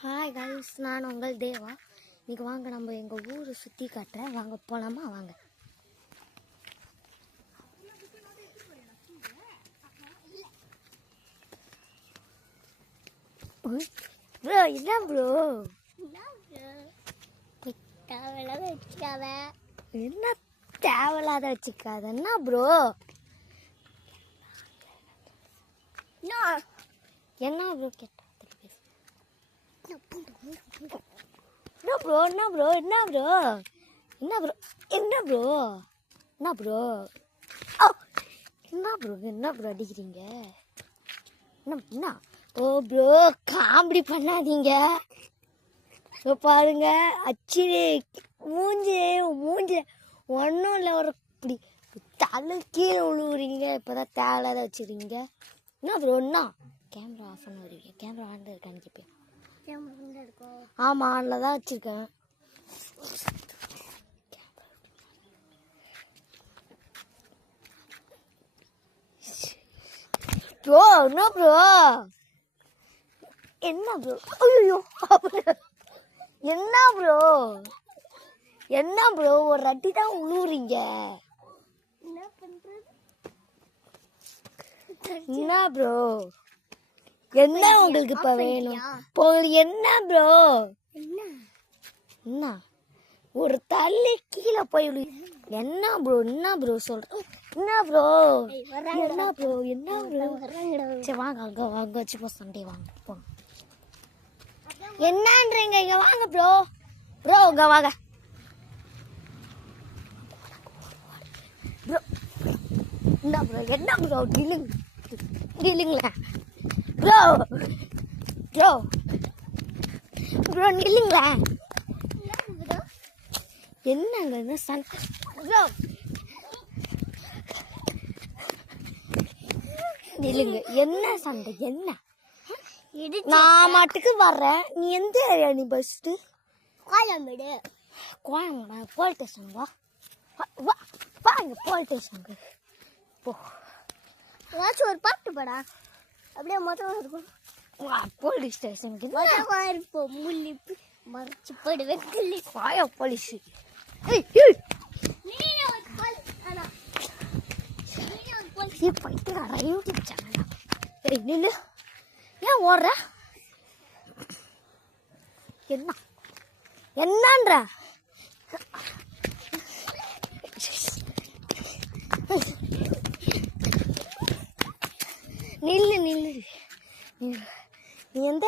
Hi guys, நான் உங்கள் தேவா. இன்றைக்கி வாங்க நம்ம எங்கள் ஊரை சுற்றி காட்டுறேன். வாங்க போகலாமா? வாங்க. ப்ரோ என்ன ப்ரோ தேவையில்லாத வச்சுக்காத. என்ன தேவையில்லாத வச்சுக்காத? என்ன ப்ரோ? என்ன ப்ரோ கேட்டா? என்ன ப்ரோ என்ன ப்ரோ என்ன ப்ரோ என்ன ப்ரோ என்ன ப்ரோ என்ன ப்ரோ என்ன ப்ரோ என்ன ப்ரோ அடிக்கிறீங்க? என்ன என்ன? ஓ ப்ரோ, காமெடி பண்ணாதீங்க. பாருங்க, அச்சு மூஞ்சி ஒன்றும் இல்லை, ஒரு இப்படி தலை கீழே விழுவுறீங்க. இப்போதான் தேவையில்லாத வச்சுக்கிறீங்க. என்ன ப்ரோ என்ன? கேமரா ஆஃப் பண்ண வருவீங்க. கேமரா ஆன் இருக்கான்னு கேட்பேன். ஆமாம், ஆனில் தான் வச்சுருக்கேன். ப்ரோ என்ன ப்ரோ என்ன ப்ரோ? ஐயோ, என்ன ப்ரோ என்ன ப்ரோ? ஒரு அடி தான் உழுவுறீங்க. என்ன ப்ரோ? என்ன உங்களுக்கு இப்ப வேணும்? உங்களுக்கு என்ன ப்ரோ? என்ன ஒரு தள்ளி கீழே போய் என்ன ப்ரோ என்ன ப்ரோ சொல்ற? என்ன ப்ரோ என்ன ப்ரோ என்ன ப்ரோ? சரி வாங்க, அங்க வச்சு போ சண்டே. வாங்க போங்க. என்னன்றீங்க? இங்க வாங்க ப்ரோ. ப்ரோ இங்க வாங்க ப்ரோ. என்ன ப்ரோ என்ன ப்ரோ? நில்லுங்களா ப்ரோ? ப்ரோ ப்ரோ நில்லுங்களா? என்னங்க சண்டை ப்ரோ? நில்லுங்க. என்ன சண்டை? என்ன? நான் மாட்டுக்கு வர்றேன். நீ எந்த ஏரியா? நீ பஸ்ட்டு கோயம்பேடு. கோயம்பேடா? போலீஸ் ஸ்டேஷன் வா. வாங்க போலீஸ் ஸ்டேஷனுக்கு போ. ஏதாச்சும் ஒரு பாட்டு படா, அப்படியே மொத்தம் இருக்கும். போலீஸ் ஸ்டேஷனுக்கு இருப்போம். முள்ளிப்பு மறைச்சு போயிடுவேன். வாயா போலீஸ். YouTube channel. நில்லு. ஏன் ஓடுற? என்ன என்னன்ற? நில்லு நில்லு. நீ எந்த